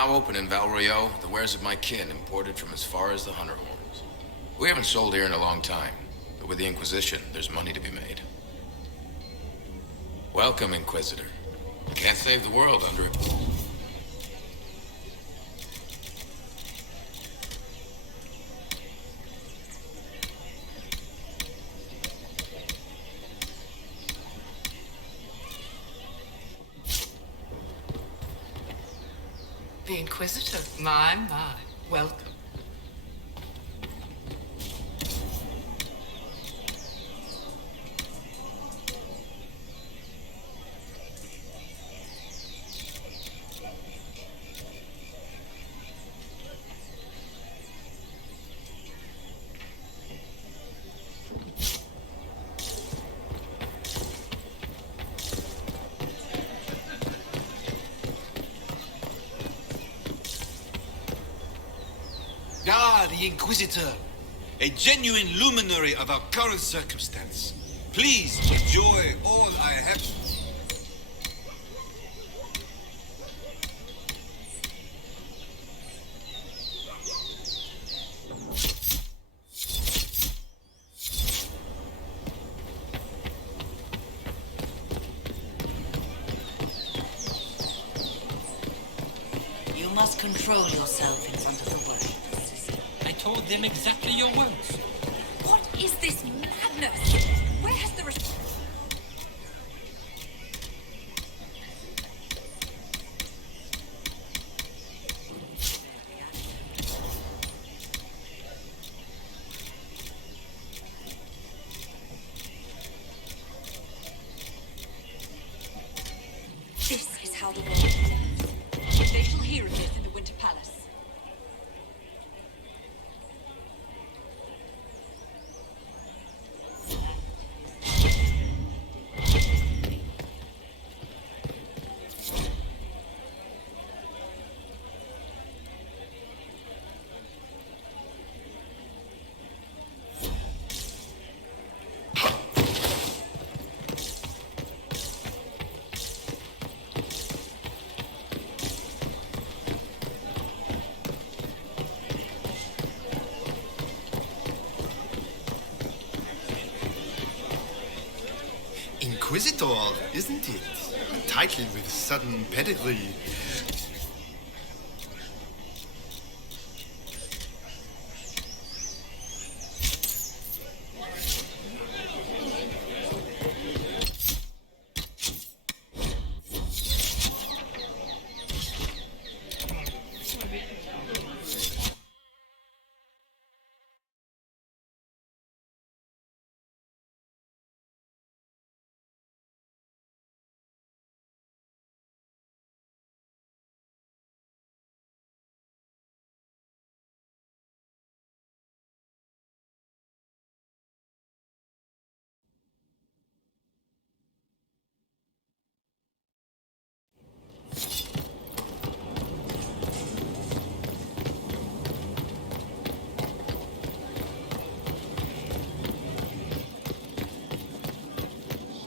Now open in Battle Royale, the wares of my kin imported from as far as the Hunter Horns. We haven't sold here in a long time, but with the Inquisition, there's money to be made. Welcome, Inquisitor. Can't save the world under it. The Inquisitor? My. Welcome. Ah, the Inquisitor. A genuine luminary of our current circumstance. Please enjoy all I have. You must control yourself in front of the world. I told them exactly your words. What is this madness? Where has the... This is how the world ends. They shall hear of this in the Winter Palace. Inquisitor, isn't it? A title with sudden pedigree.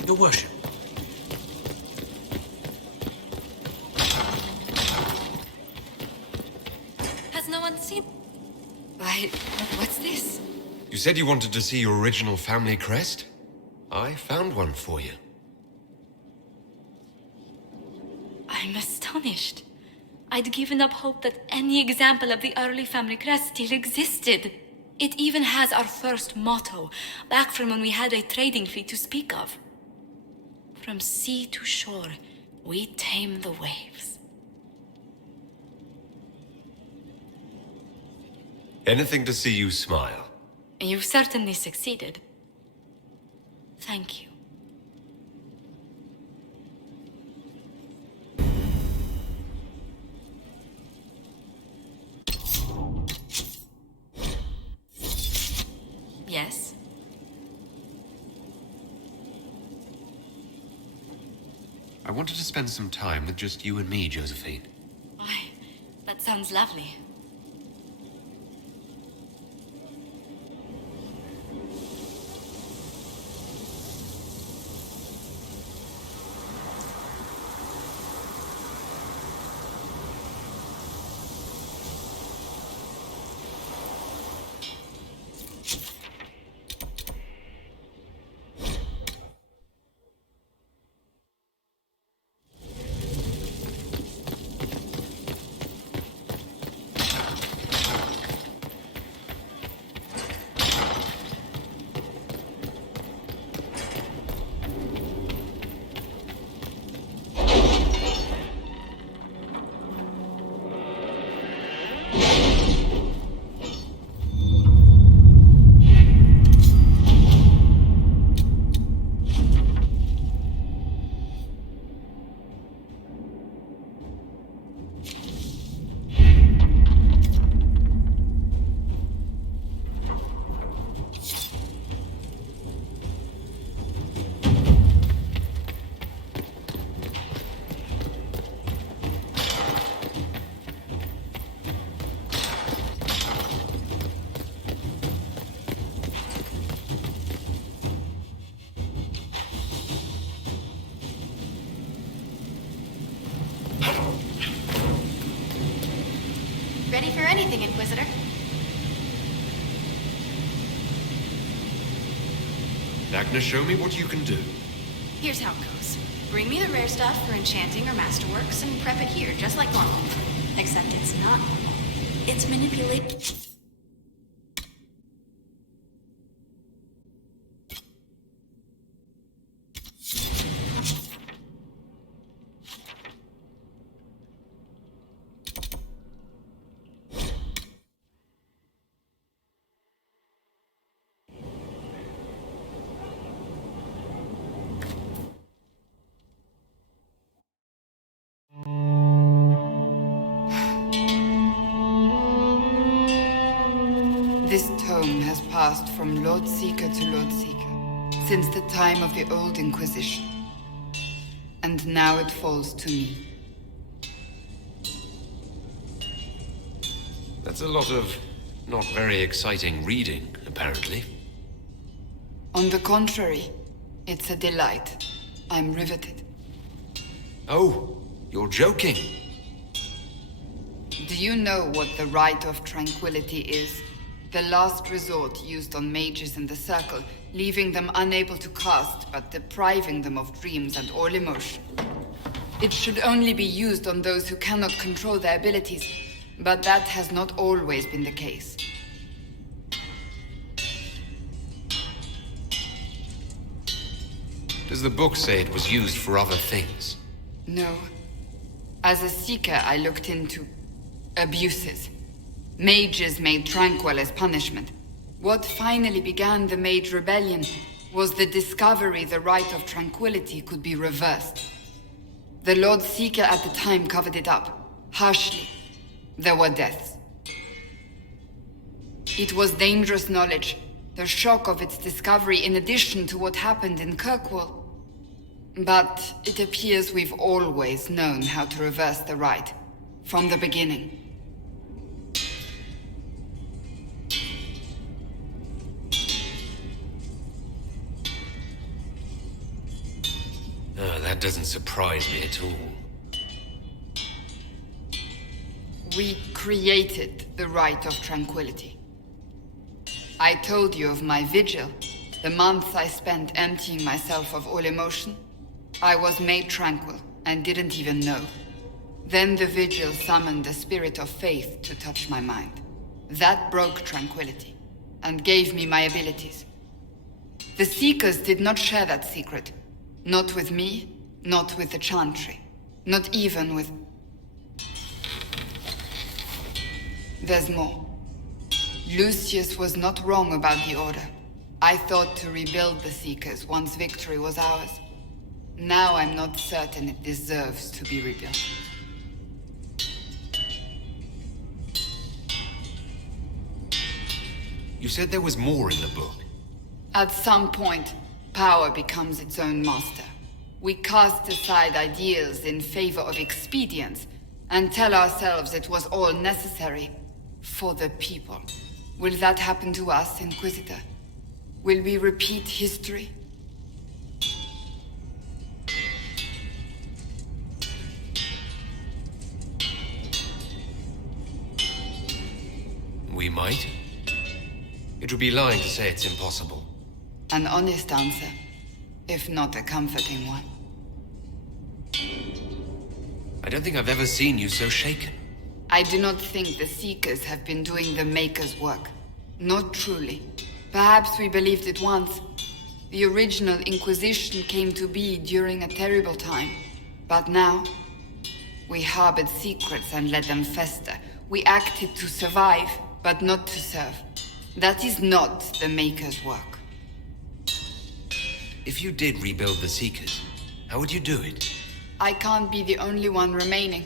Your worship. Has no one seen... Why, what's this? You said you wanted to see your original family crest? I found one for you. I'm astonished. I'd given up hope that any example of the early family crest still existed. It even has our first motto, back from when we had a trading fleet to speak of. From sea to shore, we tame the waves. Anything to see you smile. You've certainly succeeded. Thank you. Yes? I wanted to spend some time with just you and me, Josephine. Why, that sounds lovely. Agnes, show me what you can do. Here's how it goes. Bring me the rare stuff for enchanting or masterworks and prep it here, just like normal. Except it's not normal. It's manipulate. This tome has passed from Lord Seeker to Lord Seeker since the time of the Old Inquisition. And now it falls to me. That's a lot of not very exciting reading, apparently. On the contrary, it's a delight. I'm riveted. Oh, you're joking. Do you know what the Rite of Tranquility is? The last resort used on mages in the Circle, leaving them unable to cast, but depriving them of dreams and all emotion. It should only be used on those who cannot control their abilities, but that has not always been the case. Does the book say it was used for other things? No. As a seeker, I looked into abuses. Mages made tranquil as punishment. What finally began the Mage Rebellion was the discovery the Rite of Tranquility could be reversed. The Lord Seeker at the time covered it up, harshly. There were deaths. It was dangerous knowledge, the shock of its discovery in addition to what happened in Kirkwall. But it appears we've always known how to reverse the rite, from the beginning. That doesn't surprise me at all. We created the Rite of Tranquility. I told you of my vigil, the months I spent emptying myself of all emotion. I was made tranquil and didn't even know. Then the vigil summoned the spirit of faith to touch my mind. That broke tranquility and gave me my abilities. The Seekers did not share that secret. Not with me, not with the Chantry, not even with... There's more. Lucius was not wrong about the Order. I thought to rebuild the Seekers once victory was ours. Now I'm not certain it deserves to be rebuilt. You said there was more in the book. At some point, power becomes its own master. We cast aside ideals in favor of expedience and tell ourselves it was all necessary for the people. Will that happen to us, Inquisitor? Will we repeat history? We might. It would be lying to say it's impossible. An honest answer, if not a comforting one. I don't think I've ever seen you so shaken. I do not think the Seekers have been doing the Maker's work. Not truly. Perhaps we believed it once. The original Inquisition came to be during a terrible time. But now, we harbored secrets and let them fester. We acted to survive, but not to serve. That is not the Maker's work. If you did rebuild the Seekers, how would you do it? I can't be the only one remaining.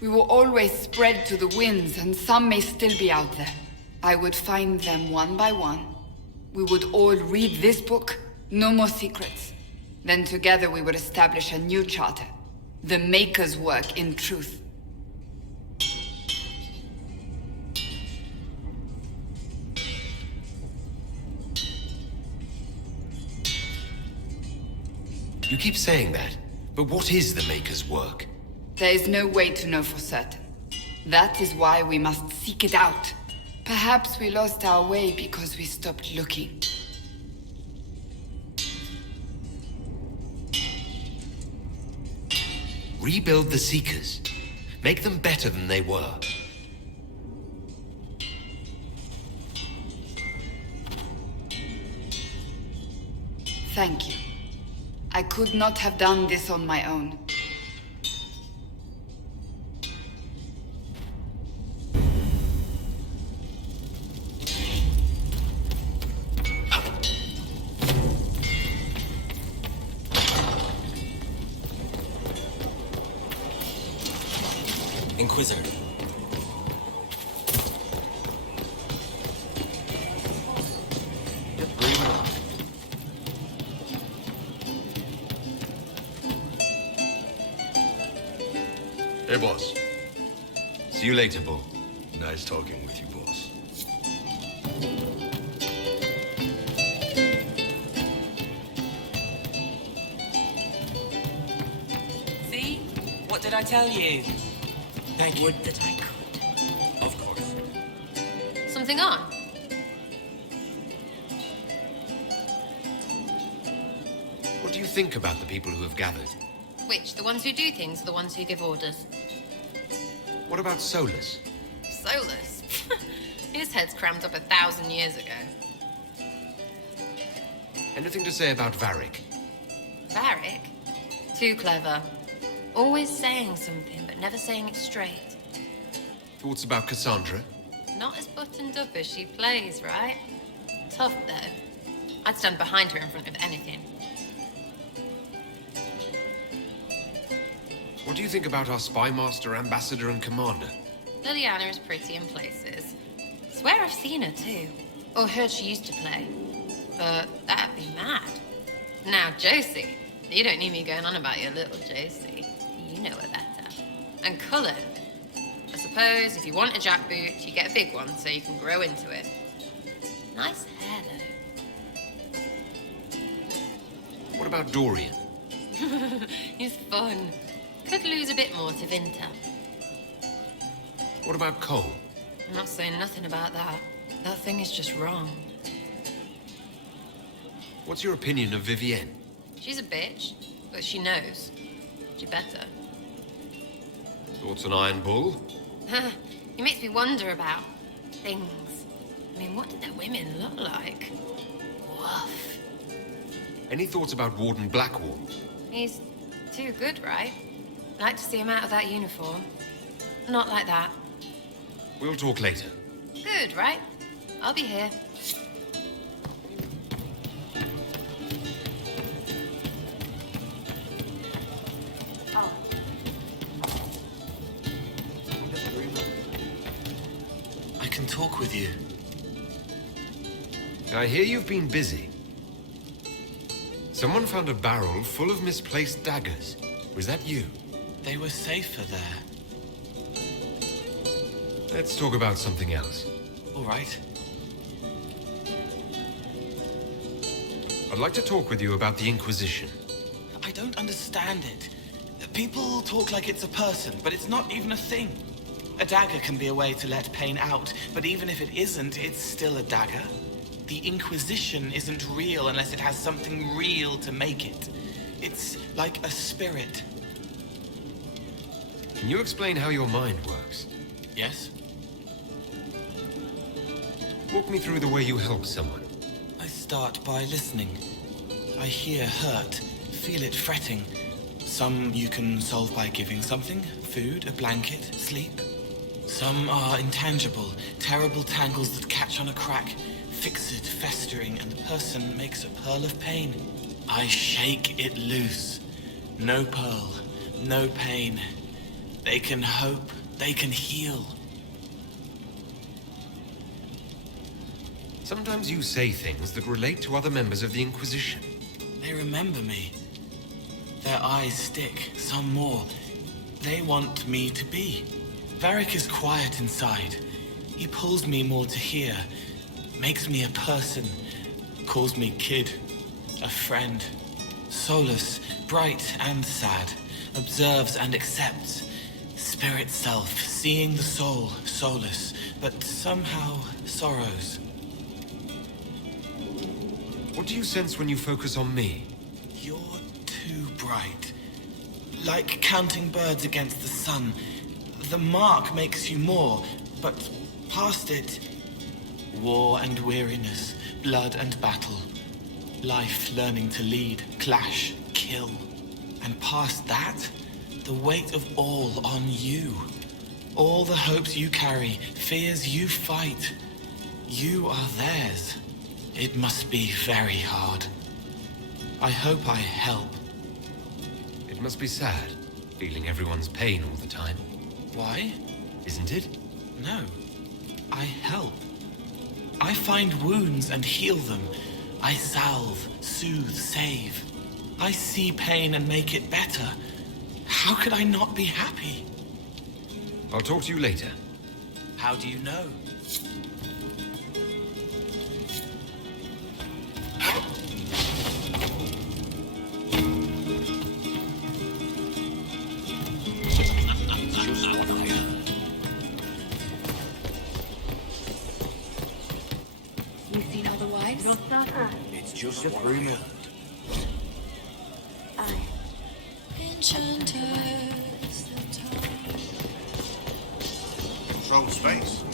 We will always spread to the winds, and some may still be out there. I would find them one by one. We would all read this book, no more secrets. Then together we would establish a new charter. The Maker's work in truth. You keep saying that, but what is the Maker's work? There is no way to know for certain. That is why we must seek it out. Perhaps we lost our way because we stopped looking. Rebuild the Seekers. Make them better than they were. Thank you. I could not have done this on my own. Inquisitor. Hey, boss. See you later, Bull. Nice talking with you, boss. See? What did I tell you? Thank you. Would that I could. Of course. Something on? What do you think about the people who have gathered? Which? The ones who do things or the ones who give orders? What about Solus? Solus. His head's crammed up 1,000 years ago. Anything to say about Varric? Varric? Too clever. Always saying something, but never saying it straight. Thoughts about Cassandra? Not as buttoned up as she plays, right? Tough, though. I'd stand behind her in front of anything. What do you think about our spy master, ambassador, and commander? Liliana is pretty in places. Swear I've seen her, too. Or heard she used to play. But that'd be mad. Now, Josie, you don't need me going on about your little Josie. You know her better. And Cullen. I suppose if you want a jackboot, you get a big one so you can grow into it. Nice hair, though. What about Dorian? He's fun. Could lose a bit more to Vinta. What about Cole? I'm not saying nothing about that. That thing is just wrong. What's your opinion of Vivienne? She's a bitch, but she knows. She better. Thoughts on Iron Bull? He makes me wonder about things. I mean, what did the women look like? Woof. Any thoughts about Warden Blackwall? He's too good, right? Like to see him out of that uniform. Not like that. We'll talk later. Good, right? I'll be here. Oh. I can talk with you. I hear you've been busy. Someone found a barrel full of misplaced daggers. Was that you? They were safer there. Let's talk about something else. All right. I'd like to talk with you about the Inquisition. I don't understand it. People talk like it's a person, but it's not even a thing. A dagger can be a way to let pain out, but even if it isn't, it's still a dagger. The Inquisition isn't real unless it has something real to make it. It's like a spirit. Can you explain how your mind works? Yes? Walk me through the way you help someone. I start by listening. I hear hurt, feel it fretting. Some you can solve by giving something, food, a blanket, sleep. Some are intangible, terrible tangles that catch on a crack, fixed, festering, and the person makes a pearl of pain. I shake it loose. No pearl, no pain. They can hope, they can heal. Sometimes you say things that relate to other members of the Inquisition. They remember me. Their eyes stick, some more. They want me to be. Varric is quiet inside. He pulls me more to hear, makes me a person, calls me kid, a friend. Solus, bright and sad, observes and accepts. Spirit self, seeing the soul, Solus, but somehow sorrows. What do you sense when you focus on me? You're too bright. Like counting birds against the sun. The mark makes you more, but past it, war and weariness, blood and battle. Life learning to lead, clash, kill. And past that, the weight of all on you. All the hopes you carry, fears you fight. You are theirs. It must be very hard. I hope I help. It must be sad, feeling everyone's pain all the time. Why? Isn't it? No. I help. I find wounds and heal them. I salve, soothe, save. I see pain and make it better. How could I not be happy? I'll talk to you later. How do you know? You seen all the wives? It's just a rumor. Control space.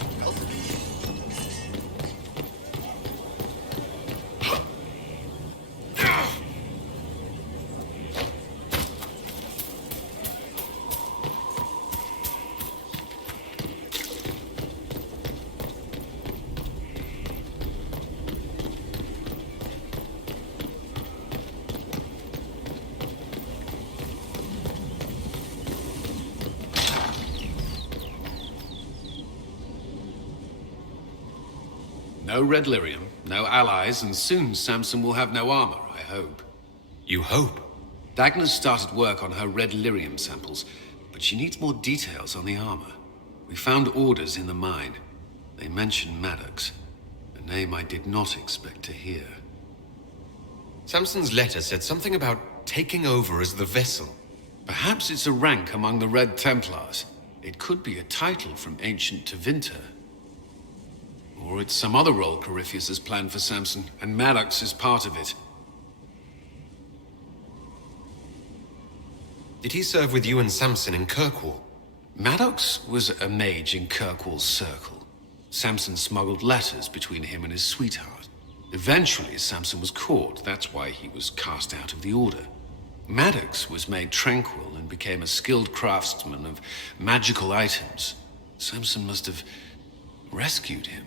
No red lyrium, no allies, and soon Samson will have no armor, I hope. You hope? Dagna's started work on her red lyrium samples, but she needs more details on the armor. We found orders in the mine. They mention Maddox, a name I did not expect to hear. Samson's letter said something about taking over as the vessel. Perhaps it's a rank among the Red Templars. It could be a title from ancient Tevinter. Or it's some other role Corypheus has planned for Samson, and Maddox is part of it. Did he serve with you and Samson in Kirkwall? Maddox was a mage in Kirkwall's circle. Samson smuggled letters between him and his sweetheart. Eventually, Samson was caught. That's why he was cast out of the Order. Maddox was made tranquil and became a skilled craftsman of magical items. Samson must have rescued him.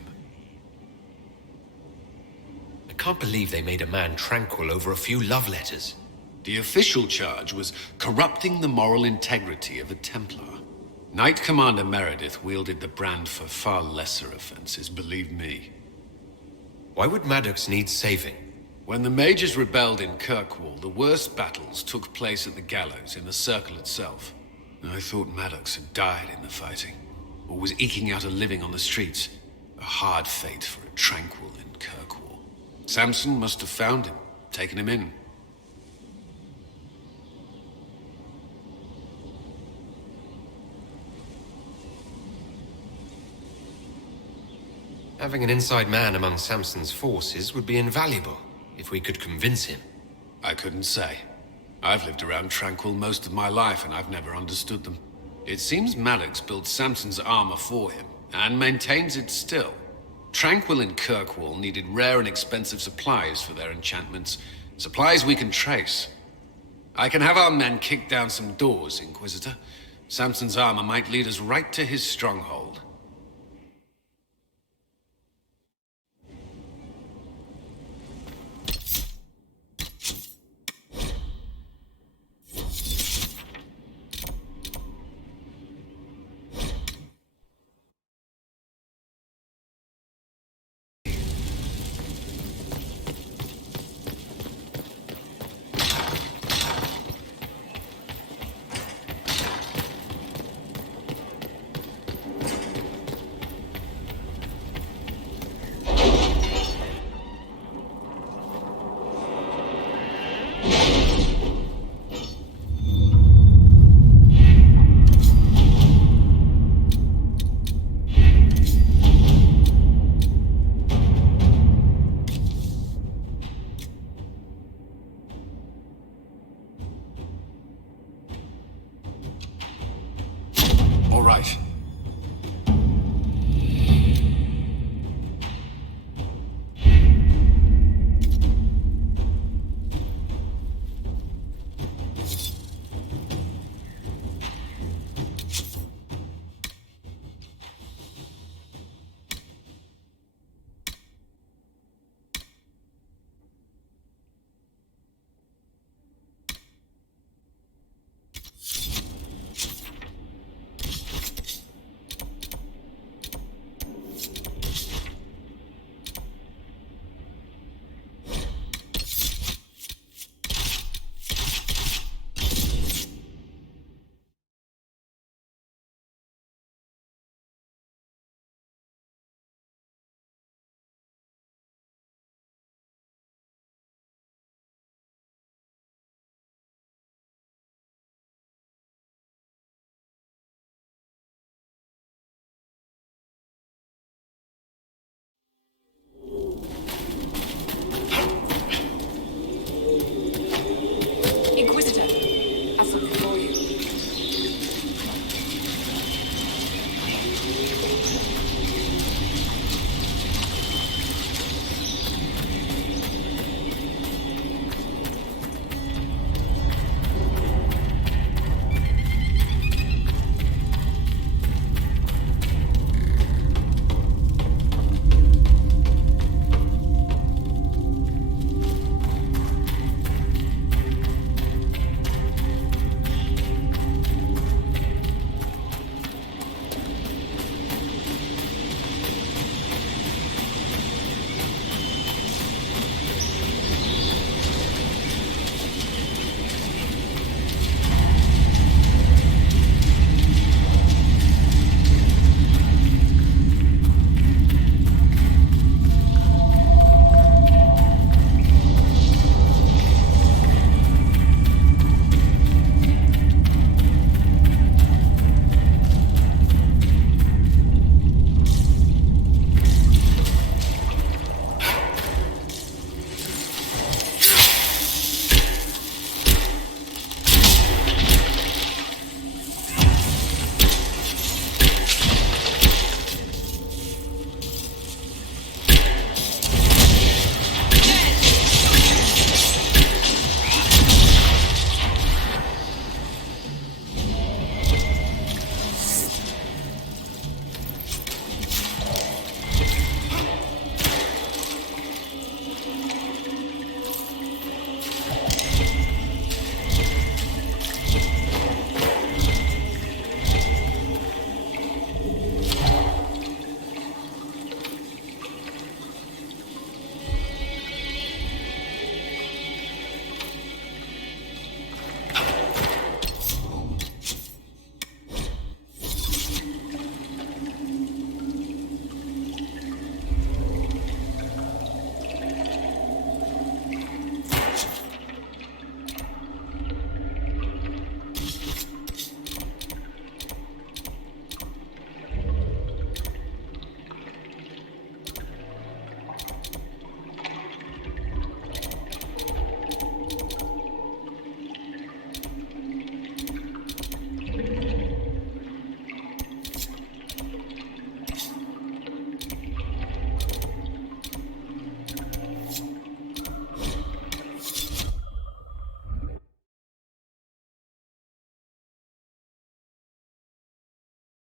I can't believe they made a man tranquil over a few love letters. The official charge was corrupting the moral integrity of a Templar. Knight Commander Meredith wielded the brand for far lesser offenses, believe me. Why would Maddox need saving? When the mages rebelled in Kirkwall, the worst battles took place at the gallows in the circle itself. I thought Maddox had died in the fighting, or was eking out a living on the streets. A hard fate for a tranquil in Kirkwall. Samson must have found him, taken him in. Having an inside man among Samson's forces would be invaluable, if we could convince him. I couldn't say. I've lived around Tranquil most of my life, and I've never understood them. It seems Maddox built Samson's armor for him, and maintains it still. Tranquil and Kirkwall needed rare and expensive supplies for their enchantments. Supplies we can trace. I can have our men kick down some doors, Inquisitor. Samson's armor might lead us right to his stronghold.